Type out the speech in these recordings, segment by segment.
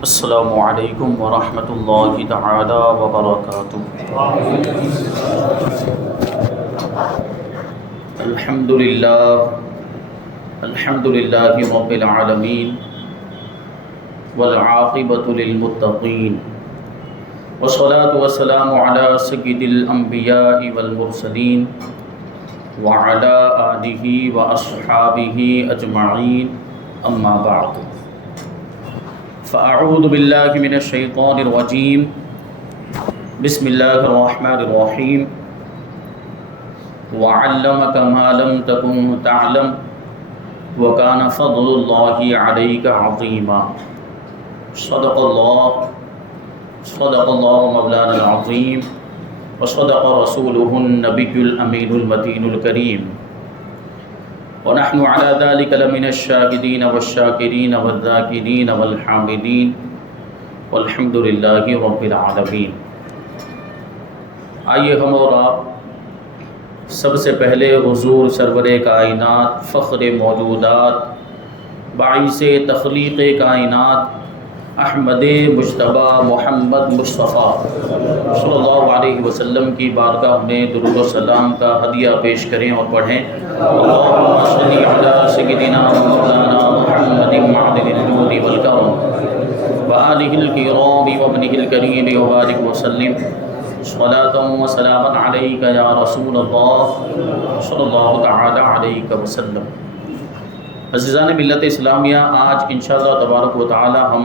السلام علیکم ورحمۃ اللہ تعالی وبرکاتہ۔ الحمد للہ رب العالمین والعاقبۃ للمتقین والصلاة والسلام علی سید الانبیاء والمرسلین وعلی آلہ واصحابہ اجمعین، اما بعد فاعوذ باللہ من الشیطان الرجیم، بسم اللہ الرحمن الرحیم۔ وعلمک ما لم تکن تعلم وکان فضل اللہ علیک عظیما۔ صدق اللہ مولانا العظیم وصدق رسولہ النبی الامین المتین الکریم، ونحن على ذلك لمن الشاهدين والشاكرين والذاكرين والحامدين والحمد لله رب العالمين۔ آئیے ہم اور آپ سب سے پہلے حضور سرور کائنات، فخر موجودات، باعث تخلیق کائنات احمد مجتبیٰ محمد مصطفیٰ صلی اللہ علیہ وسلم کی بارگاہ میں درود و سلام کا ہدیہ پیش کریں اور پڑھیں۔ اللہم صلی علی سیدنا مولانا محمد معدن الجود والکرم وآلہ الکرام وابنہ الکریم وبارک وسلم صلاۃ وسلاما علیک یا رسول اللہ صلی اللہ تعالی علیہ وسلم۔ عزیزان ملت اسلامیہ، آج انشاءاللہ تبارک و تعالی ہم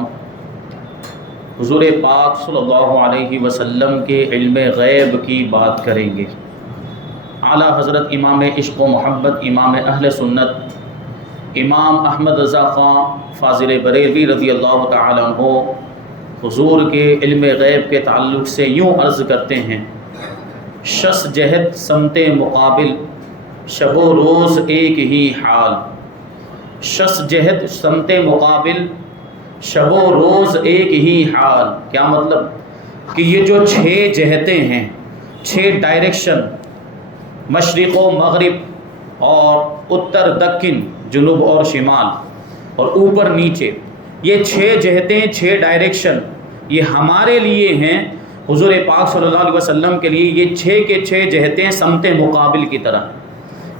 حضور پاک صلی اللہ علیہ وسلم کے علم غیب کی بات کریں گے۔ اعلیٰ حضرت امام عشق و محبت، امام اہل سنت، امام احمد رضا خان فاضل بریلوی رضی اللہ تعالی عنہ حضور کے علم غیب کے تعلق سے یوں عرض کرتے ہیں: شس جہت سمت مقابل، شب و روز ایک ہی حال۔ شس جہت سمت مقابل، شب و روز ایک ہی حال۔ کیا مطلب؟ کہ یہ جو 6 جہتیں ہیں، 6 ڈائریکشن، مشرق و مغرب اور اتر دکن، جنوب اور شمال اور اوپر نیچے، یہ 6 جہتیں، 6 ڈائریکشن، یہ ہمارے لیے ہیں۔ حضور پاک صلی اللہ علیہ وسلم کے لیے یہ 6 کے 6 جہتیں سمت مقابل کی طرح،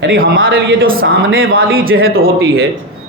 یعنی ہمارے لیے جو سامنے والی جہت ہوتی ہے،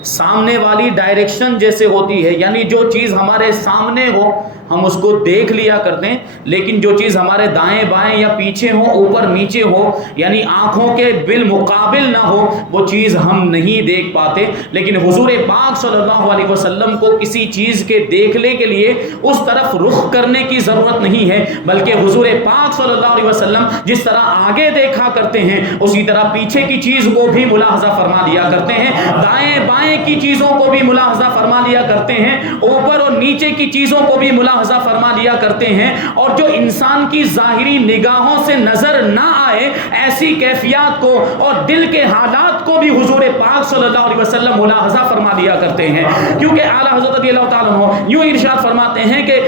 سامنے والی ڈائریکشن جیسے ہوتی ہے، یعنی جو چیز ہمارے سامنے ہو ہم اس کو دیکھ لیا کرتے ہیں، لیکن جو چیز ہمارے دائیں بائیں یا پیچھے ہو، اوپر نیچے ہو، یعنی آنکھوں کے بالمقابل نہ ہو، وہ چیز ہم نہیں دیکھ پاتے۔ لیکن حضور پاک صلی اللہ علیہ وسلم کو کسی چیز کے دیکھنے کے لیے اس طرف رخ کرنے کی ضرورت نہیں ہے، بلکہ حضور پاک صلی اللہ علیہ وسلم جس طرح آگے دیکھا کرتے ہیں اسی طرح پیچھے کی چیز کو بھی ملاحظہ فرما لیا کرتے ہیں، دائیں بائیں کی چیزوں کو بھی ملاحظہ فرما لیا کرتے ہیں، اوپر اور نیچے کی چیزوں کو بھی ملاحظہ فرما لیا کرتے ہیں، اور جو انسان کی ظاہری نگاہوں سے نظر نہ آئے ایسی کیفیات کو اور دل کے حالات کو بھی حضور پاک صلی اللہ علیہ وسلم ملاحظہ فرما لیا کرتے ہیں۔ کیونکہ اعلیٰ حضرت رضی اللہ تعالیٰ عنہ یوں ارشاد فرماتے ہیں کہ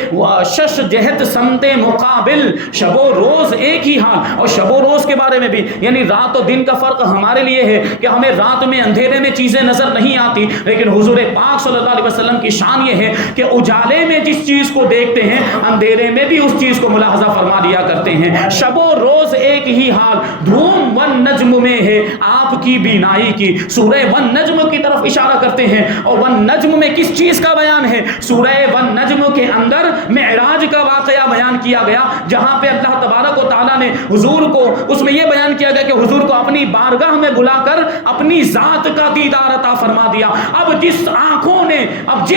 شش جہت سمت مقابل، شب و روز ایک ہی حال۔ اور شب و روز کے بارے میں بھی، یعنی رات و دن کا فرق ہمارے لیے ہے کہ ہمیں رات میں اندھیرے میں چیزیں نظر نہیں آتی، لیکن حضور پاک صلی اللہ علیہ وسلم کی شان یہ ہے کہ اجالے میں جس چیز کو دیکھتے ہیں اندھیرے میں بھی اس چیز کو ملاحظہ فرما لیا کرتے ہیں۔ شب و روز ایک ہی حال، دھوم والنجم میں ہے آپ کی بینائی کی۔ سورہ والنجم کی طرف اشارہ کرتے ہیں، اور والنجم میں کس چیز کا بیان ہے؟ سورہ والنجم کے اندر معراج کا واقعہ بیان کیا گیا، جہاں پہ اللہ تبارک و تعالیٰ نے حضور کو، اس میں یہ بیان کیا گیا کہ حضور کو اپنی بارگاہ میں بلا کر اپنی ذات کا دیدار عطا فرما دیا۔ اب جن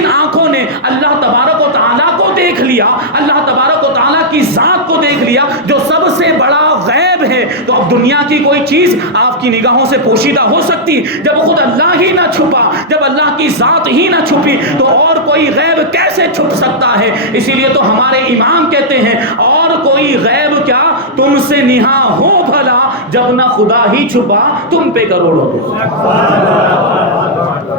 آنکھوں نے اللہ تبارک و تعالیٰ کو دیکھ لیا، اللہ تبارک و تعالیٰ کی ذات کو دیکھ لیا جو سب سے بڑا غیب ہے، تو اب دنیا کی کوئی چیز آپ کی نگاہوں سے پوشیدہ ہو سکتی؟ جب خود اللہ ہی نہ چھپا، جب اللہ کی ذات ہی نہ چھپی، تو اور کوئی غیب کیسے چھپ سکتا ہے؟ اسی لیے تو ہمارے امام کہتے ہیں، اور کوئی غیب کیا تم سے نہاں ہو بھلا، جب نہ خدا ہی چھپا تم پہ کروڑوں۔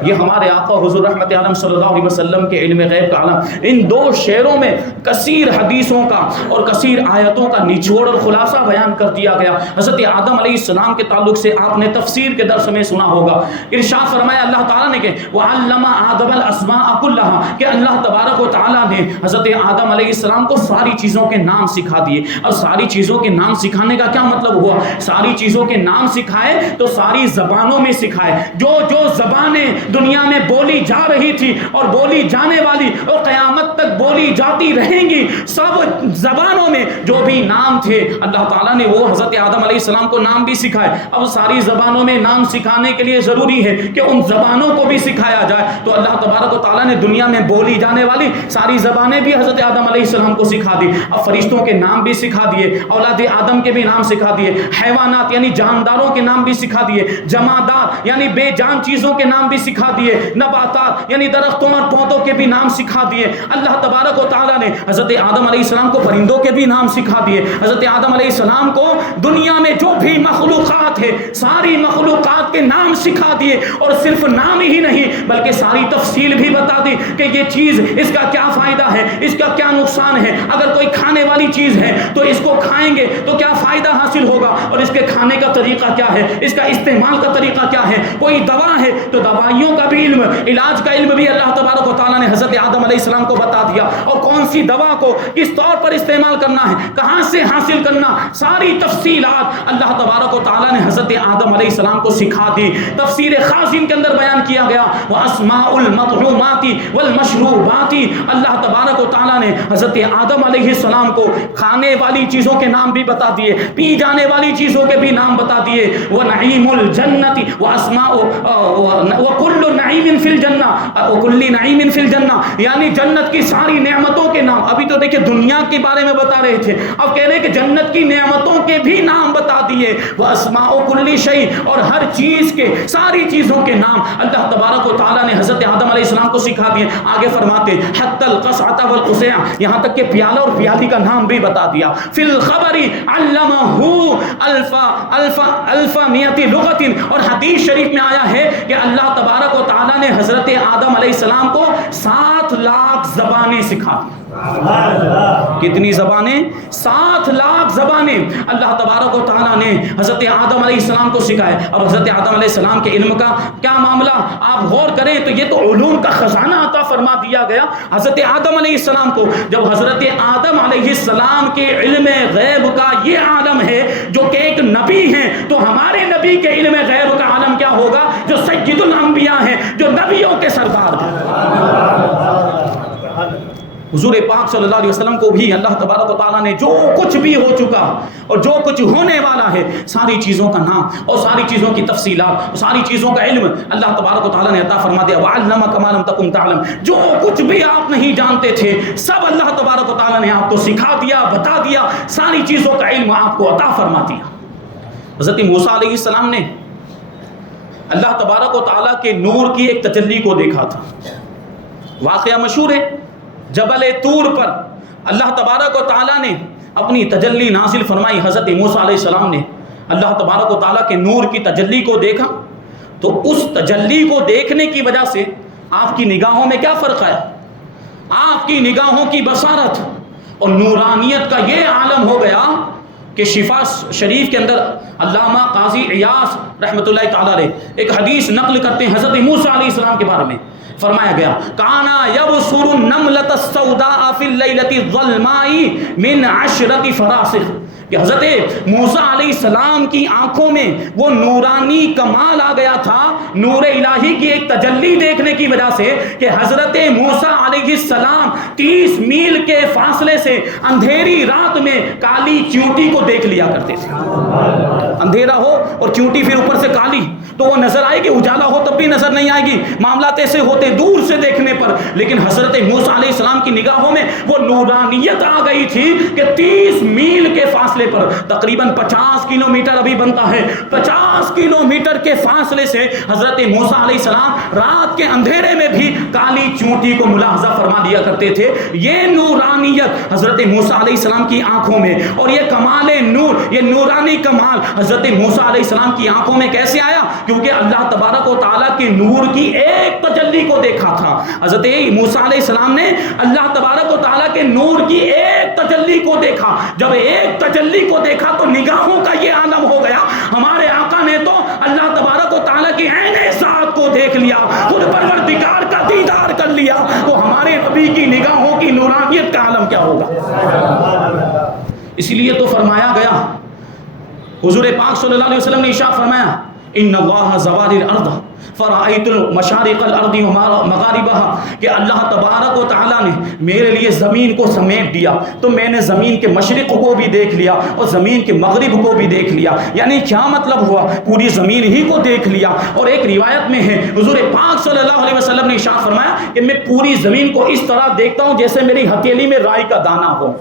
یہ ہمارے آقا حضور رحمت عالم صلی اللہ علیہ وسلم کے علم غیب کا عالم. ان دو شعروں میں کثیر حدیثوں کا اور کثیر آیتوں کا نچوڑ اور خلاصہ بیان کر دیا گیا. حضرت آدم علیہ السلام کے تعلق سے آپ نے تفسیر کے درس میں سنا ہوگا. ارشاد فرمایا اللہ تعالیٰ نے کہ وَعَلَّمَ آدَمَ الْأَسْمَاءَ كُلَّهَا کہ اللہ تبارک و تعالیٰ نے حضرت آدم علیہ السلام کو ساری چیزوں کے نام سکھا دیے. اور ساری چیزوں کے نام سکھانے کا کیا مطلب ہوا؟ ساری چیزوں کے نام سکھائے تو ساری زبانوں میں سکھائے. جو جو زبانیں دنیا میں بولی جا رہی تھی اور بولی جانے والی اور قیامت تک بولی جاتی رہیں گی، سب زبانوں میں جو بھی نام تھے اللہ تعالیٰ نے وہ حضرت آدم علیہ السلام کو نام بھی سکھائے. اب ساری زبانوں میں نام سکھانے کے لیے ضروری ہے کہ ان زبانوں کو بھی سکھایا جائے. تو اللہ تبارک و تعالیٰ نے دنیا میں بولی جانے والی ساری زبانیں بھی حضرت آدم علیہ السلام کو سکھا دی. اب فرشتوں کے نام بھی سکھا دیے، اولاد آدم کے بھی نام سکھا دیے، حیوانات یعنی جانداروں کے نام بھی سکھا دیے، جمادات یعنی بے جان چیزوں کے نام بھی سکھا دیے، نباتات یعنی درختوں اور پودوں کے بھی نام سکھا دیے. اللہ تبارک و تعالیٰ نے حضرت آدم علیہ السلام کو پرندوں کے بھی نام سکھا دیے. حضرت آدم علیہ السلام کو دنیا میں جو بھی مخلوقات ہے ساری مخلوقات کے نام سکھا دیے. اور صرف نام ہی نہیں بلکہ ساری تفصیل بھی بتا دی کہ یہ چیز اس کا کیا فائدہ ہے، اس کا کیا نقصان ہے. اگر کوئی کھانے والی چیز ہے تو اس کو کھائیں گے تو کیا فائدہ حاصل ہوگا اور اس کے کھانے کا طریقہ کیا ہے، اس کا استعمال کا طریقہ کیا ہے. کوئی دوا ہے تو دوائیوں کا بھی علم، علاج کا علم بھی اللہ تبارک و تعالیٰ نے حضرت آدم علیہ السلام کو بتا دیا. اور کون سی دوا کو کس طور پر استعمال کرنا ہے، کہاں سے حاصل کرنا، ساری تفصیلات اللہ تبارک و تعالیٰ نے حضرت آدم علیہ السلام کو سکھا دی. تفسیر خازن کے اندر بیان کیا گیا وَأَسْمَاءُ الْمَطْعُومَاتِ وَالْمَشْرُوبَاتِ. اللہ تبارک و تعالیٰ نے حضرت آدم علیہ السلام کو کھانے والی چیزوں کے نام بھی بتا دیے، پی جانے والی چیزوں کے بھی نام بتا دیے. وَنَعِيمُ الْجَنَّةِ وَأَسْمَاءُ وَكُلُّ نَعِيمٍ فِي الْجَنَّةِ وَكُلِّ نَعِيمٍ فِي الْجَنَّةِ یعنی جنت کی ساری نعمتوں کے نام. ابھی تو دیکھیں دنیا کے بارے میں بتا رہے تھے، اب کہہ رہے ہیں کہ جنت کی نعمتوں کے بھی نام بتا دیے. وَأَسْمَاءُ كُلِّ شَيْءٍ اور ہر چیز کے ساری چیزوں کے نام اللہ تبارک و تعالیٰ نے حضرت آدم علیہ السلام کو سکھا دیے. آگے فرماتے حَتَّى الْقَصْعَةَ وَالْقُصِعَةَ یہاں تک کہ پیالہ اور پیالی کا نام بھی بتا دیا. فِي الْخَبَرِ عَلَّمَهُ الْفَ مِئَةِ لُغَةٍ اور حدیث شریف میں آیا ہے کہ اللہ تبارک و تعالیٰ نے حضرت آدم علیہ السلام کو 7 لاکھ زبانیں سکھا دی. کتنی زبانیں؟ 7 لاکھ زبانیں اللہ تبارک و تعالیٰ نے حضرت آدم علیہ السلام کو سکھائے. اب حضرت آدم علیہ السلام کے علم کا کیا معاملہ آپ غور کریں تو یہ تو علوم کا خزانہ عطا فرما دیا گیا حضرت آدم علیہ السلام کو. جب حضرت آدم علیہ السلام کے علم غیب کا یہ عالم ہے جو کہ ایک نبی ہیں، تو ہمارے نبی کے علم غیب کا عالم کیا ہوگا جو سید الانبیاء ہیں، جو نبیوں کے سردار ہیں. حضور پاک صلی اللہ علیہ وسلم کو بھی اللہ تبارک و تعالیٰ نے جو کچھ بھی ہو چکا اور جو کچھ ہونے والا ہے ساری چیزوں کا نام اور ساری چیزوں کی تفصیلات اور ساری چیزوں کا علم اللہ تبارک و تعالیٰ نے عطا فرما دیا. وَعَلَّمَكَ مَا لَمْ تَكُنْ تَعْلَمْ جو کچھ بھی آپ نہیں جانتے تھے سب اللہ تبارک و تعالیٰ نے آپ کو سکھا دیا، بتا دیا، ساری چیزوں کا علم آپ کو عطا فرما دیا. حضرت موسیٰ علیہ السلام نے اللہ تبارک و تعالیٰ کے نور کی ایک تجلی کو دیکھا تھا. واقعہ مشہور ہے، جبل طور پر اللہ تبارک و تعالیٰ نے اپنی تجلی نازل فرمائی. حضرت موسیٰ علیہ السلام نے اللہ تبارک و تعالیٰ کے نور کی تجلی کو دیکھا تو اس تجلی کو دیکھنے کی وجہ سے آپ کی نگاہوں میں کیا فرق آیا؟ آپ کی نگاہوں کی بصارت اور نورانیت کا یہ عالم ہو گیا کہ شفا شریف کے اندر علامہ قاضی عیاض رحمۃ اللہ تعالیٰ علیہ ایک حدیث نقل کرتے ہیں حضرت موسیٰ علیہ السلام کے بارے میں. فرمایا گیا کانا یبصر النملۃ السوداء فی اللیلۃ الظلماء من 10 فراسخ کہ حضرت موسیٰ علیہ السلام کی آنکھوں میں وہ نورانی کمال آ گیا تھا نور الہی کی ایک تجلی دیکھنے کی وجہ سے کہ حضرت موسیٰ علیہ السلام 30 میل کے فاصلے سے اندھیری رات میں کالی چیونٹی کو دیکھ لیا کرتے تھے. اندھیرا ہو اور چیونٹی پھر اوپر سے کالی تو وہ نظر آئے گی، اجالا ہو تب بھی نظر نہیں آئے گی، معاملات ایسے ہوتے دور سے دیکھنے پر. لیکن حضرت موسیٰ علیہ السلام کی نگاہوں میں وہ نورانیت آ گئی تھی کہ 30 میل کے فاصلے فاصلے پر تقریباً 50 کلومیٹر ابھی بنتا ہے، 50 کلومیٹر کے فاصلے سے حضرت موسیٰ علیہ السلام رات کے اندھیرے میں بھی کالی چونٹی کو ملاحظہ فرما لیا کرتے تھے۔ یہ نورانیت حضرت موسیٰ علیہ السلام کی آنکھوں میں، اور یہ کمال نور، یہ نورانی کمال حضرت موسیٰ علیہ السلام کی آنکھوں میں کیسے آیا؟ کیونکہ اللہ تبارک و تعالیٰ کے نور کی ایک تجلی کو دیکھا تھا۔ حضرت موسیٰ علیہ السلام نے اللہ تبارک و تعالیٰ کے نور کی ایک تجلی کو دیکھا۔ جب ایک تجلی کو دیکھا تو نگاہوں کا یہ عالم ہو گیا۔ ہمارے آقا نے تو اللہ تبارک و تعالیٰ کی عین ذات کو دیکھ لیا، خود پروردگار کا دیدار کر لیا، تو ہمارے نبی کی نگاہوں کی نورانیت کا عالم کیا ہوگا؟ اسی لیے تو فرمایا گیا، حضور پاک صلی اللہ علیہ وسلم نے ارشاد فرمایا، ان اللہ زوال الارض فرأیت مشارق الارض مغاربها، کہ اللہ تبارک و تعالیٰ نے میرے لیے زمین کو سمیٹ دیا تو میں نے زمین کے مشرق کو بھی دیکھ لیا اور زمین کے مغرب کو بھی دیکھ لیا۔ یعنی کیا مطلب ہوا؟ پوری زمین ہی کو دیکھ لیا۔ اور ایک روایت میں ہے حضور پاک صلی اللہ علیہ وسلم نے ارشاد فرمایا کہ میں پوری زمین کو اس طرح دیکھتا ہوں جیسے میری ہتھیلی میں رائی کا دانہ ہو۔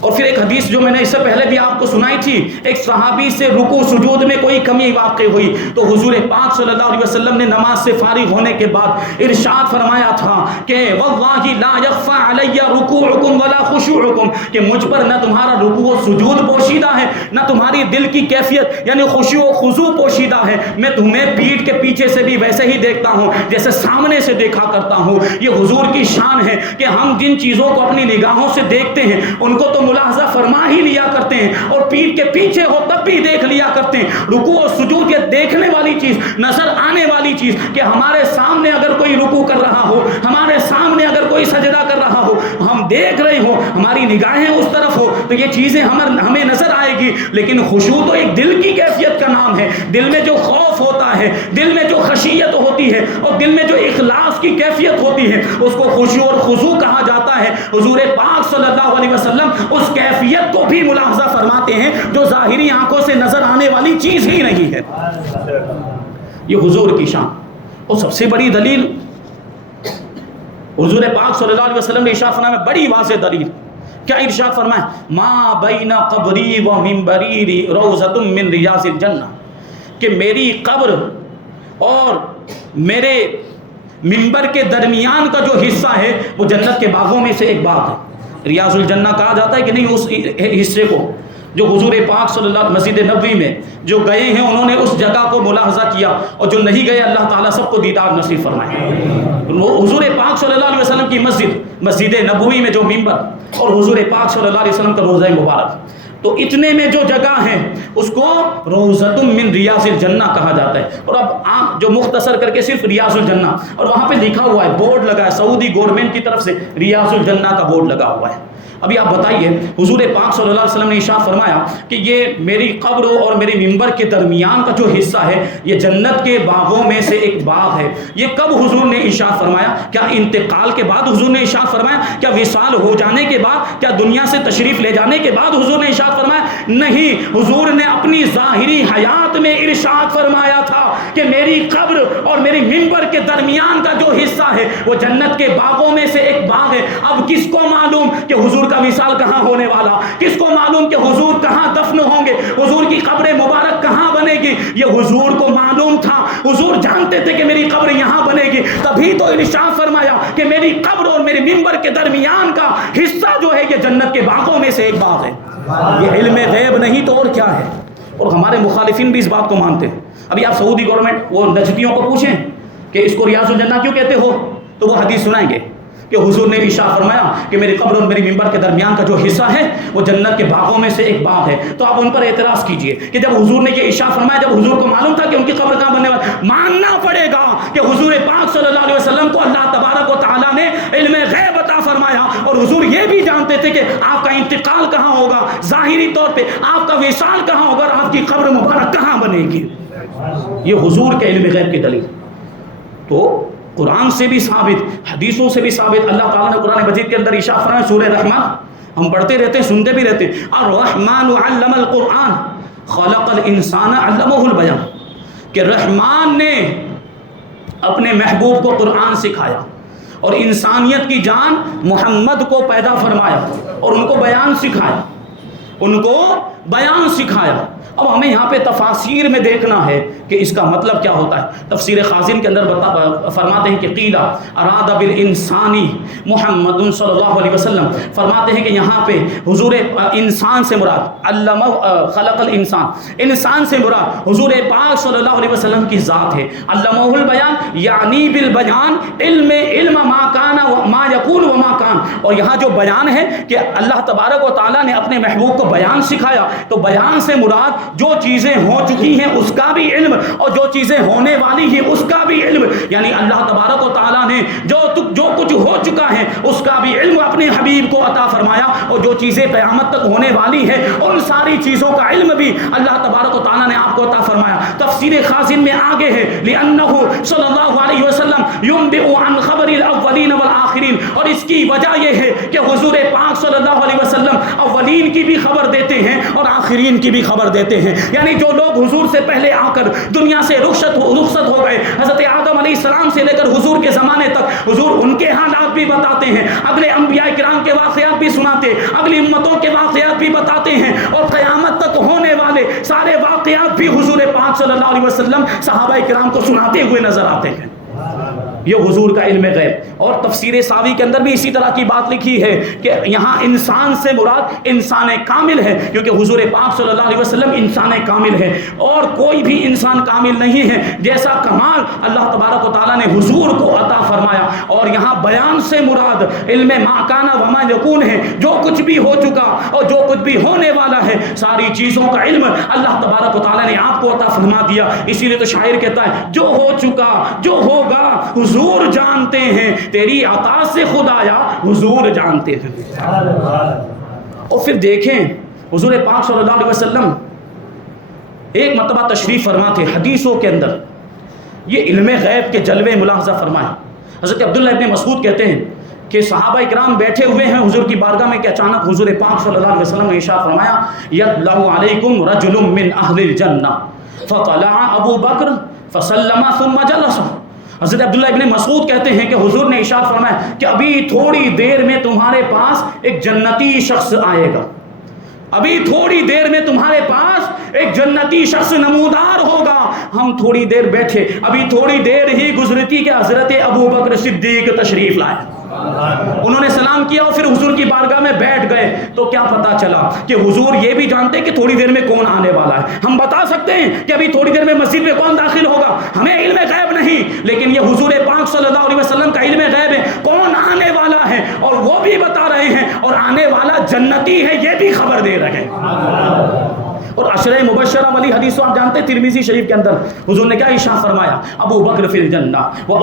اور پھر ایک حدیث جو میں نے اس سے پہلے بھی آپ کو سنائی تھی، ایک صحابی سے رکوع سجود میں کوئی کمی واقع ہوئی تو حضور پاک صلی اللہ علیہ وسلم نے نماز سے فارغ ہونے کے بعد ارشاد فرمایا تھا کہ واللہ لا یخفی علی رکوعکم ولا خشوعکم، کہ مجھ پر نہ تمہارا رکوع و سجود پوشیدہ ہے، نہ تمہاری دل کی کیفیت یعنی خشوع و خضوع پوشیدہ ہے، میں تمہیں پیٹھ کے پیچھے سے بھی ویسے ہی دیکھتا ہوں جیسے سامنے سے دیکھا کرتا ہوں۔ یہ حضور کی شان ہے کہ ہم جن چیزوں کو اپنی نگاہوں سے دیکھتے ہیں ان کو تو ملاحظہ فرما ہی لیا کرتے ہیں، اور پیٹھ کے پیچھے ہو تب بھی دیکھ لیا کرتے ہیں۔ رکوع و سجود یہ دیکھنے والی چیز، نظر آنے والی چیز، کہ ہمارے سامنے اگر کوئی رکوع کر رہا ہو، ہمارے سامنے اگر کوئی سجدہ کر رہا ہو، ہم دیکھ رہے ہو، ہماری نگاہیں اس طرف ہو تو یہ چیزیں ہمیں نظر آئے گی۔ لیکن خشوع تو ایک دل کی کیفیت کا نام ہے، دل میں جو خوف ہوتا ہے، دل میں جو خشیت ہوتی ہے اور دل میں جو اخلاص کی کیفیت ہوتی ہے اس کو خشوع اور خضوع کہا جاتا ہے۔ حضور پاک صلی اللہ علیہ وسلم اس کیفیت کو بھی ملاحظہ فرماتے ہیں جو ظاہری آنکھوں سے نظر آنے والی چیز ہی نہیں ہے۔ یہ حضور کی شان۔ اور سب سے بڑی دلیل حضور پاک صلی اللہ علیہ وسلم نے ارشاد فرمایا، بڑی واضح دلیل کیا ارشاد فرمایا، ما بین قبری و منبری روضۃ من ریاض الجنہ، کہ میری قبر اور میرے منبر کے درمیان کا جو حصہ ہے وہ جنت کے باغوں میں سے ایک باغ ہے۔ ریاض الجنہ کہا جاتا ہے کہ نہیں اس حصے کو جو حضور پاک صلی اللہ علیہ مسجد نبوی میں جو گئے ہیں انہوں نے اس جگہ کو ملاحظہ کیا، اور جو نہیں گئے اللہ تعالیٰ سب کو دیدار نصیب فرمائے۔ حضور پاک صلی اللہ علیہ وسلم کی مسجد نبوی میں جو منبر اور حضور پاک صلی اللہ علیہ وسلم کا روضہ مبارک، تو اتنے میں جو جگہ ہے اس کو روضۃ من ریاض الجنہ کہا جاتا ہے۔ اور اب آپ جو مختصر کر کے صرف ریاض الجنہ، اور وہاں پہ لکھا ہوا ہے، بورڈ لگا ہے سعودی گورنمنٹ کی طرف سے ریاض الجنہ کا بورڈ لگا ہوا ہے۔ ابھی آپ بتائیے، حضور پاک صلی اللہ علیہ وسلم نے ارشاد فرمایا کہ یہ میری قبر اور میرے منبر کے درمیان کا جو حصہ ہے یہ جنت کے باغوں میں سے ایک باغ ہے۔ یہ کب حضور نے ارشاد فرمایا؟ کیا انتقال کے بعد حضور نے ارشاد فرمایا؟ کیا وصال ہو جانے کے بعد؟ کیا دنیا سے تشریف لے جانے کے بعد حضور نے ارشاد فرمایا؟ نہیں، حضور نے اپنی ظاہری حیات میں ارشاد فرمایا تھا کہ میری قبر اور میری منبر کے درمیان کا جو حصہ ہے وہ جنت کے باغوں میں سے ایک باغ ہے۔ اب کس کو معلوم کہ حضور کا وصال کہاں ہونے والا؟ کس کو معلوم کہ حضور کہاں دفن ہوں گے؟ حضور کی قبر مبارک کہاں بنے گی؟ یہ حضور کو معلوم تھا، حضور جانتے تھے کہ میری قبر یہاں بنے گی، تبھی تو ارشاد فرمایا کہ میری قبر اور میرے منبر کے درمیان کا حصہ جو ہے یہ جنت کے باغوں میں سے ایک باغ ہے۔ یہ علم غیب نہیں تو اور کیا ہے؟ اور ہمارے مخالفین بھی اس بات کو مانتے ہیں۔ ابھی آپ سعودی گورنمنٹ وہ نجدیوں کو پوچھیں کہ اس کو ریاض الجنہ کیوں کہتے ہو تو وہ حدیث سنائیں گے کہ حضور نے ارشاد فرمایا کہ میری قبر اور میری منبر کے درمیان کا جو حصہ ہے وہ جنت کے باغوں میں سے ایک باغ ہے۔ تو آپ ان پر اعتراض کیجئے کہ جب حضور نے یہ ارشاد فرمایا، جب حضور کو معلوم تھا کہ ان کی قبر کہاں بننے والی، ماننا پڑے گا کہ حضور پاک صلی اللہ علیہ وسلم کو اللہ تبارک و تعالیٰ نے علم غیب عطا فرمایا، اور حضور یہ بھی جانتے تھے کہ آپ کا انتقال کہاں ہوگا، ظاہری طور پہ آپ کا وصال کہاں ہوگا اور آپ کی قبر مبارک کہاں بنے گی۔ یہ حضور کے علم غیب کی دلیل۔ تو قرآن سے بھی ثابت، حدیثوں سے بھی ثابت، اللہ تعالیٰ نے قرآن مجید کے اندر ارشاد فرمایا، سورہ رحمان ہم پڑھتے رہتے ہیں، سنتے بھی رہتے ہیں، الرحمن علم القرآن خلق الانسان علمہ البیان، کہ رحمان نے اپنے محبوب کو قرآن سکھایا اور انسانیت کی جان محمد کو پیدا فرمایا اور ان کو بیان سکھایا۔ ان کو بیان سکھایا۔ اب ہمیں یہاں پہ تفاسیر میں دیکھنا ہے کہ اس کا مطلب کیا ہوتا ہے۔ تفسیر خازن کے اندر فرماتے ہیں کہ قیل اراد بالانسانی محمد صلی اللہ علیہ وسلم، فرماتے ہیں کہ یہاں پہ حضور انسان سے مراد علمہ خلق الانسان، انسان سے مراد حضور پاک صلی اللہ علیہ وسلم کی ذات ہے۔ علمہ البیان یعنی بالبیان علم ما کان و ما یکون و ما کان، اور یہاں جو بیان ہے کہ اللہ تبارک و تعالیٰ نے اپنے محبوب کو بیان سکھایا، تو بیان سے مراد جو چیزیں ہو چکی ہیں اس کا بھی علم، اور جو چیزیں ہونے والی ہیں اس کا بھی علم، یعنی اللہ تبارک و تعالیٰ نے جو کچھ ہو چکا ہے اس کا بھی علم اپنے حبیب کو عطا فرمایا، اور جو چیزیں قیامت تک ہونے والی ہیں ان ساری چیزوں کا علم بھی اللہ تبارک و تعالیٰ نے آپ کو عطا فرمایا۔ تفسیر خازن میں آگے ہے لِأَنَّهُ صلی اللہ علیہ وسلم يُنبِئُ عَنْ خَبَرِ الْأَوَّلِينَ وَالْآخِرِينَ، اور اس کی وجہ یہ ہے کہ حضور پاک صلی اللہ علیہ وسلم اولین کی بھی خبر دیتے ہیں اور آخرین کی بھی خبر دیتے ہیں، یعنی جو لوگ حضور سے پہلے آ کر دنیا سے رخصت ہو گئے، حضرت آدم علیہ السلام سے لے کر حضور کے زمانے تک حضور ان کے حالات بھی بتاتے ہیں، اگلے انبیاء کرام کے واقعات بھی سناتے، اگلی امتوں کے واقعات بھی بتاتے ہیں، اور قیامت تک ہونے والے سارے واقعات بھی حضور پاک صلی اللہ علیہ وسلم صحابہ کرام کو سناتے ہوئے نظر آتے ہیں۔ یہ حضور کا علم غیب۔ اور تفسیر ساوی کے اندر بھی اسی طرح کی بات لکھی ہے کہ یہاں انسان سے مراد انسان کامل ہے، کیونکہ حضور پاک صلی اللہ علیہ وسلم انسان کامل ہے، اور کوئی بھی انسان کامل نہیں ہے جیسا کمال اللہ تبارک و تعالیٰ نے حضور کو عطا فرمایا۔ اور یہاں بیان سے مراد علم ما کان و ما یکون ہے، جو کچھ بھی ہو چکا اور جو کچھ بھی ہونے والا ہے ساری چیزوں کا علم اللہ تبارک و تعالیٰ نے آپ کو عطا فرما دیا۔ اسی لیے تو شاعر کہتا ہے جو ہو چکا جو ہوگا حضور جانتے ہیں، تیری عطا سے خدایا حضور جانتے ہیں۔ اور پھر دیکھیں حضور پاک صلی اللہ علیہ وسلم ایک مرتبہ تشریف فرما تھے، حدیثوں کے اندر یہ علم غیب کے جلوے ملاحظہ فرمائے۔ حضرت عبداللہ ابن مسعود کہتے ہیں کہ صحابہ کرام بیٹھے ہوئے ہیں حضور کی بارگاہ میں کہ اچانک حضور پاک صلی اللہ علیہ وسلم نے ارشاد فرمایا یطلع علیکم رجل من اہل الجنہ فطلع ابو بکر فسلم ثم جلس۔ حضرت عبداللہ ابن مسعود کہتے ہیں کہ حضور نے ارشاد فرمایا کہ ابھی تھوڑی دیر میں تمہارے پاس ایک جنتی شخص آئے گا، ابھی تھوڑی دیر میں تمہارے پاس ایک جنتی شخص نمودار ہوگا۔ ہم تھوڑی دیر بیٹھے، ابھی تھوڑی دیر ہی گزرتی کہ حضرت ابو بکر صدیق تشریف لائے، انہوں نے سلام کیا اور پھر حضور کی بارگاہ میں بیٹھ گئے۔ تو کیا پتا چلا کہ حضور یہ بھی جانتے کہ تھوڑی دیر میں کون آنے والا ہے۔ ہم بتا سکتے ہیں کہ ابھی تھوڑی دیر میں مسجد میں کون داخل ہوگا، ہمیں علم غیب نہیں، لیکن یہ حضور پاک صلی اللہ علیہ وسلم کا علم غیب ہے، کون آنے والا ہے اور وہ بھی بتا رہے ہیں، اور آنے والا جنتی ہے یہ بھی خبر دے رہے ہیں۔ اور عشرہ مبشرہ والی حدیث آپ جانتے ہیں، ترمذی شریف کے اندر حضور نے کیا ارشاد فرمایا، ابو بکر فی الجنہ و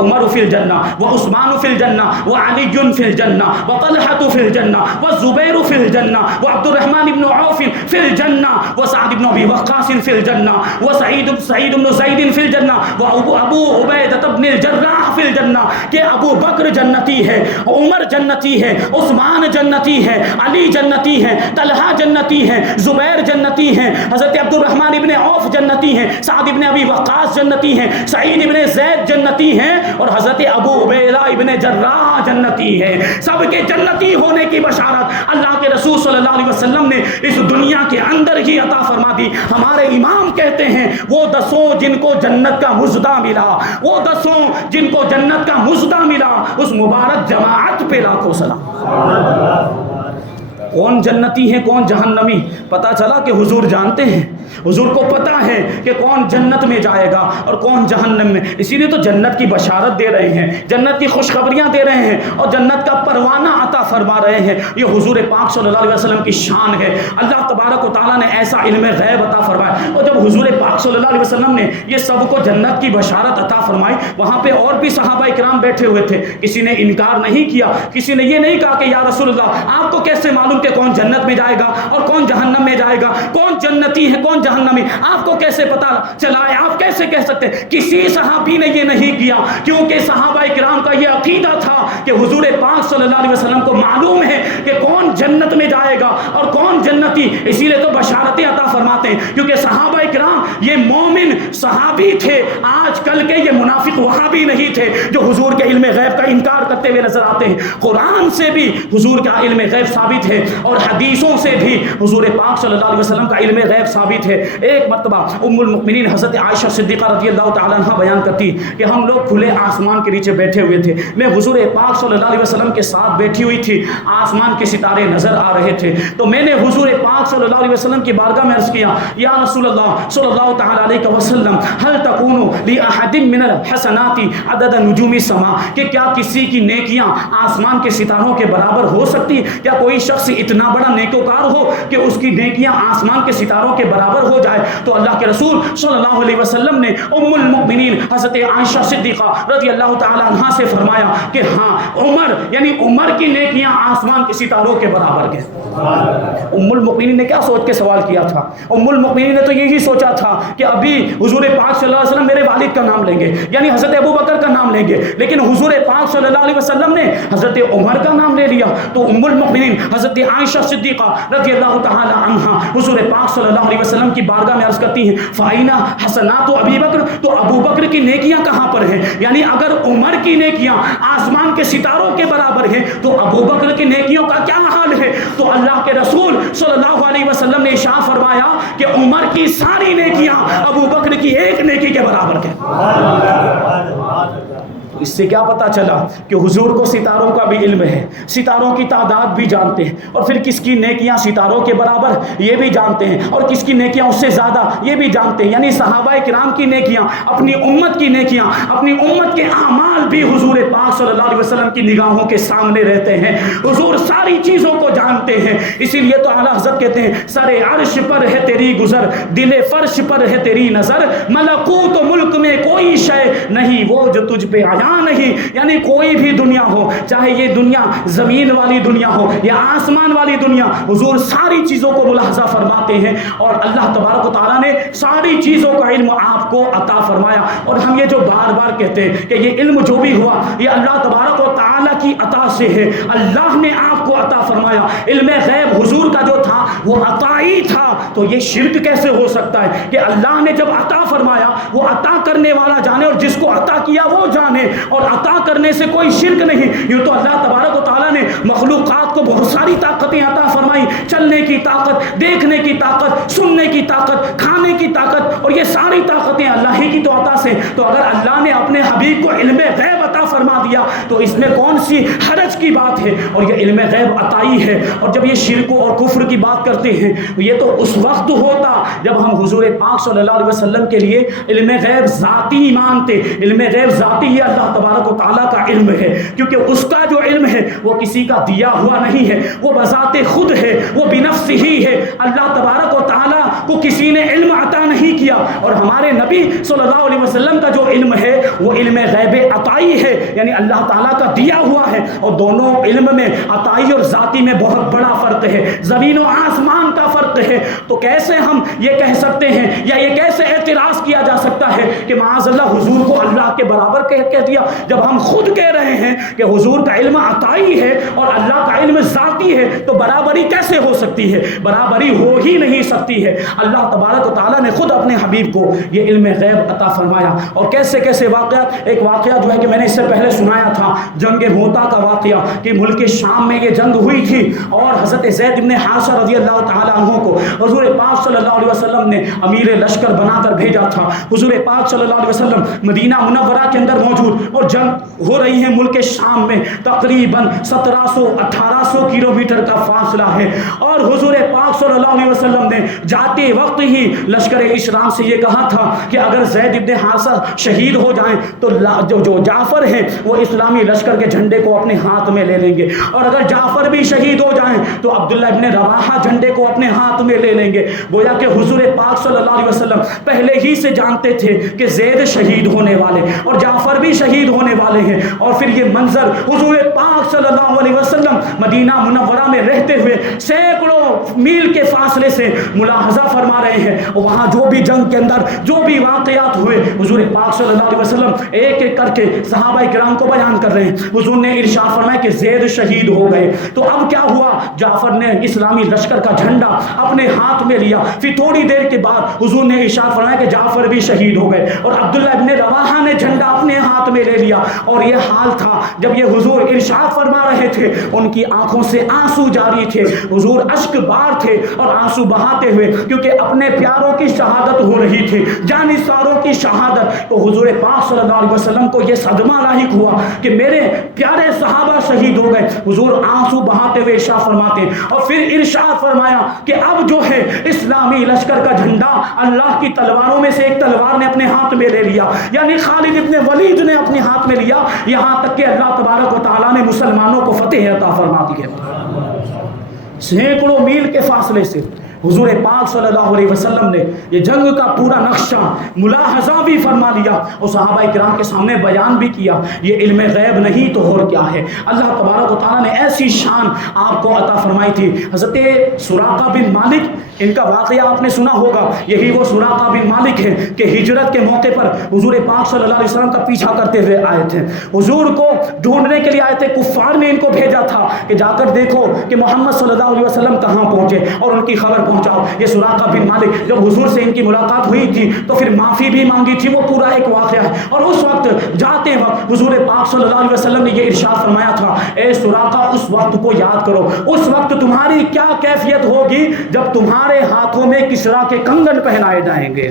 عمر فی الجنہ و عثمان فی الجنہ و علی فی الجنہ و طلحہ فی الجنہ و زبیر فی الجنہ و عبد الرحمن بن عوف فی الجنہ و سعد بن ابی وقاص فی الجنہ و سعید بن زید فی الجنہ و ابو عبیدہ بن الجراح فی الجنہ، کہ ابو بکر جنتی ہے، عمر جنتی ہے، عثمان جنتی ہے، علی جنتی ہے، طلحہ جنتی ہے، زبیر جنتی ہیں، حضرت عبد الرحمن ابن عوف جنتی ہیں، سعد ابن ابی وقاص جنتی ہیں، سعید ابن زید جنتی ہیں، اور حضرت ابو عبیدہ ابن جراح جنتی ہیں۔ سب کے جنتی ہونے کی بشارت اللہ کے رسول صلی اللہ علیہ وسلم نے اس دنیا کے اندر ہی عطا فرما دی۔ ہمارے امام کہتے ہیں وہ 10 جن کو جنت کا مژدہ ملا، وہ 10 جن کو جنت کا مژدہ ملا، اس مبارک جماعت پہ لاکھوں سلام۔ کون جنتی ہے کون جہنمی پتا چلا کہ حضور جانتے ہیں، حضور کو پتا ہے کہ کون جنت میں جائے گا اور کون جہنم میں، اسی لیے تو جنت کی بشارت دے رہے ہیں، جنت کی خوشخبریاں دے رہے ہیں اور جنت کا پروانہ عطا فرما رہے ہیں۔ یہ حضور پاک صلی اللہ علیہ وسلم کی شان ہے۔ اللہ تبارک و تعالیٰ نے ایسا علم غیب عطا فرمایا، اور جب حضور پاک صلی اللہ علیہ وسلم نے یہ سب کو جنت کی بشارت عطا فرمائی، وہاں پہ اور بھی صحابہ کرام بیٹھے ہوئے تھے، کسی نے انکار نہیں کیا، کسی نے یہ نہیں کہا کہ یا رسول اللہ آپ کو کیسے معلوم کہ کون جنت میں جائے گا اور کون جہنم میں جائے گا، کون جنتی ہے کون جہنمی، آپ کو کیسے پتا چلا ہے، آپ کیسے کہہ سکتے؟ کسی صحابی نے یہ نہیں کیا، کیونکہ صحابہ کرام کا یہ عقیدہ تھا کہ حضور پاک صلی اللہ علیہ وسلم کو معلوم ہے کہ کون جنت میں جائے گا اور کون جنتی، اسی لیے تو بشارتیں عطا فرماتے ہیں، کیونکہ صحابہ کرام یہ مومن صحابی تھے، آج کل کے یہ منافق وہابی نہیں تھے جو حضور کے علم غیب کا انکار کرتے ہوئے نظر آتے ہیں۔ قرآن سے بھی حضور کا علم غیب ثابت ہے اور حدیثوں سے بھی حضور پاک صلی اللہ علیہ وسلم کا علم غیب ثابت ہے۔ ایک مرتبہ ام المؤمنین حضرت عائشہ صدیقہ رضی اللہ تعالیٰ عنہ بیان کرتی کہ ہم لوگ کھلے آسمان کے نیچے بیٹھے ہوئے تھے، میں حضور پاک صلی اللہ علیہ وسلم کے ساتھ بیٹھی ہوئی تھی، آسمان کے ستارے نظر آ رہے تھے، تو میں نے حضور پاک صلی اللہ علیہ وسلم کی بارگاہ میں عرض کیا، یا رسول اللہ صلی اللہ تعالیٰ علیہ وسلم هل تكون لأحد من الحسنات عدد نجوم السماء، کہ کیا کسی کی نیکیاں آسمان کے ستاروں کے برابر ہو سکتی؟ کیا کوئی شخص اتنا بڑا نیکوکار ہو کہ اس کی نیکیاں آسمان کے ستاروں کے برابر ہو جائے؟ تو اللہ کے رسول صلی اللہ علیہ وسلم نے ام المؤمنین حضرت عائشہ صدیقہ رضی اللہ تعالی عنہا سے فرمایا کہ ہاں عمر، یعنی عمر کی نیکیاں آسمان کے ستاروں کے برابر ہیں۔ ام المؤمنین نے کیا سوچ کے سوال کیا تھا؟ ام المؤمنین نے تو یہی سوچا تھا کہ ابھی حضور پاک صلی اللہ علیہ وسلم میرے والد کا نام لیں گے، یعنی حضرت ابو بکر کا نام لیں گے، لیکن حضور پاک صلی اللہ علیہ وسلم نے حضرت عمر کا نام لے لیا۔ تو ام المؤمنین حضرت عائشہ صدیقہ رضی اللہ تعالی عنہا حضور پاک صلی اللہ علیہ وسلم کی بارگاہ میں عرض کرتی ہیں، فَأَيْنَ حَسَنَاتُ أَبِي بکر، تو ابو بکر کی نیکیاں کہاں پر ہیں؟ یعنی اگر عمر کی نیکیاں آسمان کے ستاروں کے برابر ہیں تو ابو بکر کی نیکیوں کا کیا حال ہے؟ تو اللہ کے رسول صلی اللہ علیہ وسلم نے ارشاد فرمایا کہ عمر کی ساری نیکیاں ابو بکر کی ایک نیکی کے برابر ہیں۔ اس سے کیا پتا چلا کہ حضور کو ستاروں کا بھی علم ہے، ستاروں کی تعداد بھی جانتے ہیں، اور پھر کس کی نیکیاں ستاروں کے برابر یہ بھی جانتے ہیں، اور کس کی نیکیاں اس سے زیادہ یہ بھی جانتے ہیں۔ یعنی صحابہ کرام کی نیکیاں، اپنی امت کی نیکیاں، اپنی امت کے اعمال بھی حضور پاک صلی اللہ علیہ وسلم کی نگاہوں کے سامنے رہتے ہیں۔ حضور ساری چیزوں کو جانتے ہیں، اسی لیے تو اعلیٰ حضرت کہتے ہیں، سر عرش پر ہے تیری گزر، دل فرش پر ہے تیری نظر، ملکوت و ملک میں کوئی شے نہیں وہ جو تجھ پہ آیا نہیں۔ یعنی کوئی بھی دنیا ہو، چاہے یہ دنیا زمین والی دنیا ہو یا آسمان والی دنیا، حضور ساری چیزوں کو ملاحظہ فرماتے ہیں، اور اللہ تبارک و تعالیٰ نے ساری چیزوں کا علم آپ کو عطا فرمایا۔ اور ہم یہ جو بار بار کہتے ہیں کہ یہ علم جو بھی ہوا یہ اللہ تبارک و تعالیٰ کی عطا سے ہے، اللہ نے آپ کو عطا فرمایا۔ علم غیب حضور کا جو تھا وہ عطائی تھا، تو یہ شرک کیسے ہو سکتا ہے کہ اللہ نے جب عطا فرمایا وہ عطا کرنے والا جانے اور جس کو عطا کیا وہ جانے، اور عطا کرنے سے کوئی شرک نہیں۔ یوں تو اللہ تبارک و تعالیٰ نے مخلوقات کو بہت ساری طاقتیں عطا فرمائی، چلنے کی طاقت، دیکھنے کی طاقت، سننے کی طاقت، کھانے کی طاقت، اور یہ ساری طاقتیں اللہ ہی کی تو عطا سے۔ تو اگر اللہ نے اپنے حبیب کو علم غیب عطا فرما دیا تو اس میں کون سی حرج کی بات ہے؟ اور یہ علم غیب عطائی ہے۔ اور جب یہ شرک اور کفر کی بات کرتے ہیں یہ تو اس وقت ہوتا جب ہم حضور پاک صلی اللہ علیہ وسلم کے لیے علم غیب ذاتی مانتے۔ علم غیب ذاتی ہی اللہ تبارک و تعالیٰ کا علم ہے، کیونکہ اس کا جو علم ہے وہ کسی کا دیا ہوا نہیں ہے، وہ بذات خود ہے، وہ بنفس ہی ہے۔ اللہ تبارک و تعالیٰ کو کسی نے علم عطا نہیں کیا، اور ہمارے نبی صلی اللہ علیہ وسلم کا جو علم ہے وہ علم غیب عطائی ہے، یعنی اللہ تعالیٰ کا دیا ہوا ہے۔ اور دونوں علم میں عطائی اور ذاتی میں بہت بڑا فرق ہے، زمین و آسمان کا فرق ہے۔ تو کیسے ہم یہ کہہ سکتے ہیں یا یہ کیسے اعتراض کیا جا سکتا ہے کہ معاذ اللہ حضور کو اللہ کے برابر کہہ دیا، جب ہم خود کہہ رہے ہیں کہ حضور کا علم عطائی ہے اور اللہ کا علم ذاتی ہے؟ تو برابری کیسے ہو سکتی ہے؟ برابری ہو ہی نہیں سکتی ہے۔ اللہ تبارک و تعالیٰ نے خود اپنے حبیب کو یہ علم غیب عطا فرمایا، اور کیسے کیسے واقعات۔ ایک واقعہ جو ہے کہ میں نے اس سے پہلے سنایا تھا، جنگ موتا کا واقعہ، کہ ملک شام میں یہ جنگ ہوئی تھی، اور حضرت زید بن حارثہ رضی اللہ تعالیٰ عنہ کو حضور پاک صلی اللہ علیہ وسلم نے امیر لشکر بنا کر بھیجا تھا۔ حضور پاک صلی اللہ علیہ وسلم مدینہ منورہ کے اندر موجود، اور جنگ ہو رہی ہے ملک شام میں، تقریباً 1700-1800 کلومیٹر کا فاصلہ ہے، اور حضور پاک صلی اللہ علیہ وسلم نے جاتے وقت ہی لشکر اسلام سے یہ کہا تھا کہ اگر زید بن حارثہ شہید ہو جائیں تو جو جعفر ہیں وہ اسلامی لشکر کے جھنڈے کو اپنے ہاتھ میں لے لیں گے، اور اگر جعفر بھی شہید ہو جائیں تو عبداللہ ابن رواحہ جھنڈے کو اپنے ہاتھ ہاتھ میں لے لیں گے۔ گویا کہ حضور پاک صلی اللہ علیہ وسلم پہلے ہی سے جانتے تھے کہ زید شہید ہونے والے اور جعفر بھی شہید ہونے والے ہیں، اور پھر یہ منظر حضور پاک صلی اللہ علیہ وسلم مدینہ منورہ میں رہتے ہوئے سینکڑوں میل کے فاصلے سے ملاحظہ فرما رہے ہیں، اور وہاں جو بھی جنگ کے اندر جو بھی واقعات ہوئے حضور پاک صلی اللہ علیہ وسلم ایک ایک کر کے صحابہ کرام کو بیان کر رہے ہیں۔ حضور نے ارشاد فرمایا کہ زید شہید ہو گئے، تو اب کیا ہوا؟ جعفر نے اسلامی لشکر کا جھنڈا اپنے ہاتھ میں لیا، پھر تھوڑی دیر کے بعد حضور نے ارشاد فرمایا کہ جعفر بھی شہید ہو گئے، اور عبداللہ ابن رواحہ نے جھنڈا اپنے ہاتھ میں لے لیا۔ اور یہ حال تھا جب یہ حضور ارشاد فرما رہے تھے، ان کی آنکھوں سے آنسو جاری تھے، حضور اشک بار تھے اور آنسو بہاتے ہوئے، کیونکہ اپنے پیاروں کی شہادت ہو رہی تھی، جانثاروں کی شہادت۔ تو حضور پاک صلی اللہ علیہ وسلم کو یہ صدمہ لاحق ہوا کہ میرے پیارے صحابہ شہید ہو گئے۔ حضور آنسو بہاتے ہوئے ارشاد فرماتے ہیں، اور پھر ارشاد فرمایا کہ اب جو ہے اسلامی لشکر کا جھنڈا اللہ کی تلواروں میں سے ایک تلوار نے اپنے ہاتھ میں لے لیا، یعنی خالد ابن ولید نے اپنے ہاتھ میں لیا، یہاں تک کہ اللہ تبارک و تعالیٰ نے مسلمانوں کو فتح عطا فرما دی ہے۔ سینکڑوں میل کے فاصلے سے حضور پاک صلی اللہ علیہ وسلم نے یہ جنگ کا پورا نقشہ ملاحظہ بھی فرما لیا اور صحابہ کرام کے سامنے بیان بھی کیا۔ یہ علم غیب نہیں تو اور کیا ہے؟ اللہ تبارک و تعالیٰ نے ایسی شان آپ کو عطا فرمائی تھی۔ حضرت سراقہ بن مالک، ان کا واقعہ آپ نے سنا ہوگا، یہی وہ سراقہ بن مالک ہے کہ ہجرت کے موقع پر حضور پاک صلی اللہ علیہ وسلم کا پیچھا کرتے ہوئے آئے تھے، حضور کو ڈھونڈنے کے لیے آئے تھے۔ کفار نے ان کو بھیجا تھا کہ جا کر دیکھو کہ محمد صلی اللہ علیہ وسلم کہاں پہنچے اور ان کی خبر پہنچاؤ۔ یہ سراقہ بن مالک جب حضور سے ان کی ملاقات ہوئی تھی تو پھر معافی بھی مانگی تھی، وہ پورا ایک واقعہ ہے۔ اور اس وقت جاتے وقت حضور پاک صلی اللہ علیہ وسلم نے یہ ارشاد فرمایا تھا، اے سراقہ اس وقت کو یاد کرو، اس وقت تمہاری کیا کیفیت ہوگی جب تمہارے ہاتھوں میں کسرا کے کنگن پہنائے جائیں گے۔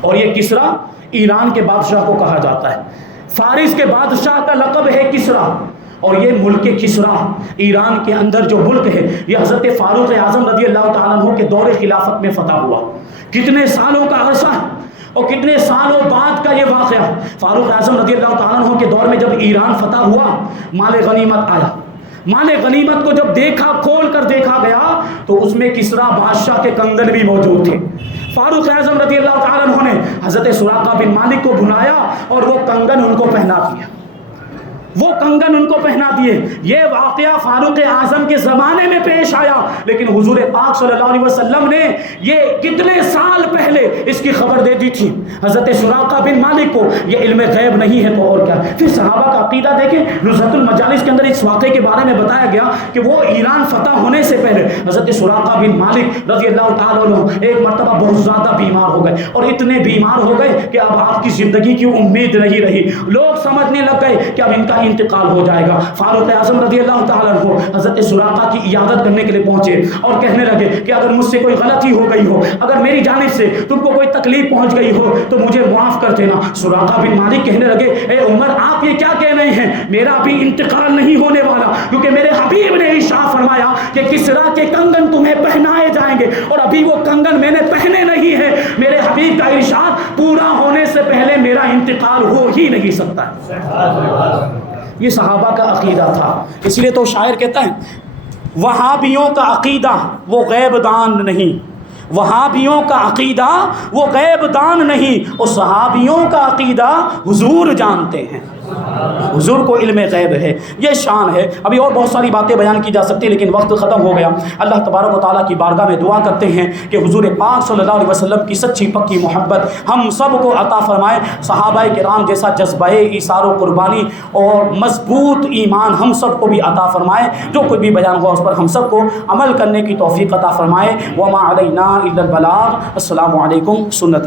اور یہ کسرا ایران کے بادشاہ کو کہا جاتا ہے، فارس کے بادشاہ کا لقب ہے کسرا، اور یہ ملک کسرا ایران کے اندر جو ملک ہے یہ حضرت فاروق اعظم رضی اللہ تعالیٰ عنہ کے دور خلافت میں فتح ہوا۔ کتنے سالوں کا عرصہ اور کتنے سالوں بعد کا یہ واقعہ۔ فاروق اعظم رضی اللہ تعالیٰ عنہ کے دور میں جب ایران فتح ہوا، مال غنیمت آیا، مال غنیمت کو جب دیکھا، کھول کر دیکھا گیا تو اس میں کسرا بادشاہ کے کنگن بھی موجود تھے۔ فاروق اعظم رضی اللہ تعالیٰ عنہ نے حضرت سراقہ بن مالک کو بلایا اور وہ کنگن ان کو پہنا دیا، وہ کنگن ان کو پہنا دیے۔ یہ واقعہ فاروق اعظم کے زمانے میں پیش آیا، لیکن حضور پاک صلی اللہ علیہ وسلم نے یہ کتنے سال پہلے اس کی خبر دے دی تھی حضرت سراقہ بن مالک کو۔ یہ علم غیب نہیں ہے تو اور کیا؟ پھر صحابہ کا عقیدہ دیکھیں، نزہۃ المجالس کے اندر اس واقعے کے بارے میں بتایا گیا کہ وہ ایران فتح ہونے سے پہلے حضرت سراقہ بن مالک رضی اللہ تعالیٰ عنہ ایک مرتبہ بہت زیادہ بیمار ہو گئے، اور اتنے بیمار ہو گئے کہ اب آپ کی زندگی کی امید نہیں رہی۔ لوگ سمجھنے لگ گئے کہ اب ان کا انتقال ہو جائے گا۔ فاروق اعظم رضی اللہ تعالیٰ عنہ حضرت سراقہ کی عیادت کرنے کے لیے پہنچے اور کہنے لگے کہ اگر مجھ سے کوئی غلطی ہو گئی ہو، اگر میری جانب سے تم کو کوئی تکلیف پہنچ گئی ہو تو مجھے معاف کر دینا۔ سراقہ بن مالک کہنے لگے، اے عمر آپ یہ کیا کہہ رہے ہیں؟ میرا بھی انتقال نہیں ہونے والا، کیونکہ میرے حبیب نے ارشاد فرمایا کہ کسرا کے کنگن تمہیں پہنائے جائیں گے، اور ابھی وہ کنگن میں نے پہنے نہیں ہیں۔ میرے حبیب کا ارشاد پورا ہونے سے پہلے میرا انتقال ہو ہی نہیں سکتا ہے۔ یہ صحابہ کا عقیدہ تھا، اس لیے تو شاعر کہتا ہے وہابیوں کا عقیدہ وہ غیب دان نہیں، وہابیوں کا عقیدہ وہ غیب دان نہیں، اور صحابیوں کا عقیدہ حضور جانتے ہیں، حضور کو علم غیب ہے، یہ شان ہے۔ ابھی اور بہت ساری باتیں بیان کی جا سکتی لیکن وقت ختم ہو گیا۔ اللہ تبارک و تعالیٰ کی بارگاہ میں دعا کرتے ہیں کہ حضور پاک صلی اللہ علیہ وسلم کی سچی پکی محبت ہم سب کو عطا فرمائے، صحابہ کرام جیسا جذبہ ایثار و قربانی اور مضبوط ایمان ہم سب کو بھی عطا فرمائے۔ جو کچھ بھی بیان ہوا اس پر ہم سب کو عمل کرنے کی توفیق عطا فرمائے۔ وما علینا الا البلاغ۔ السلام علیکم۔ سنت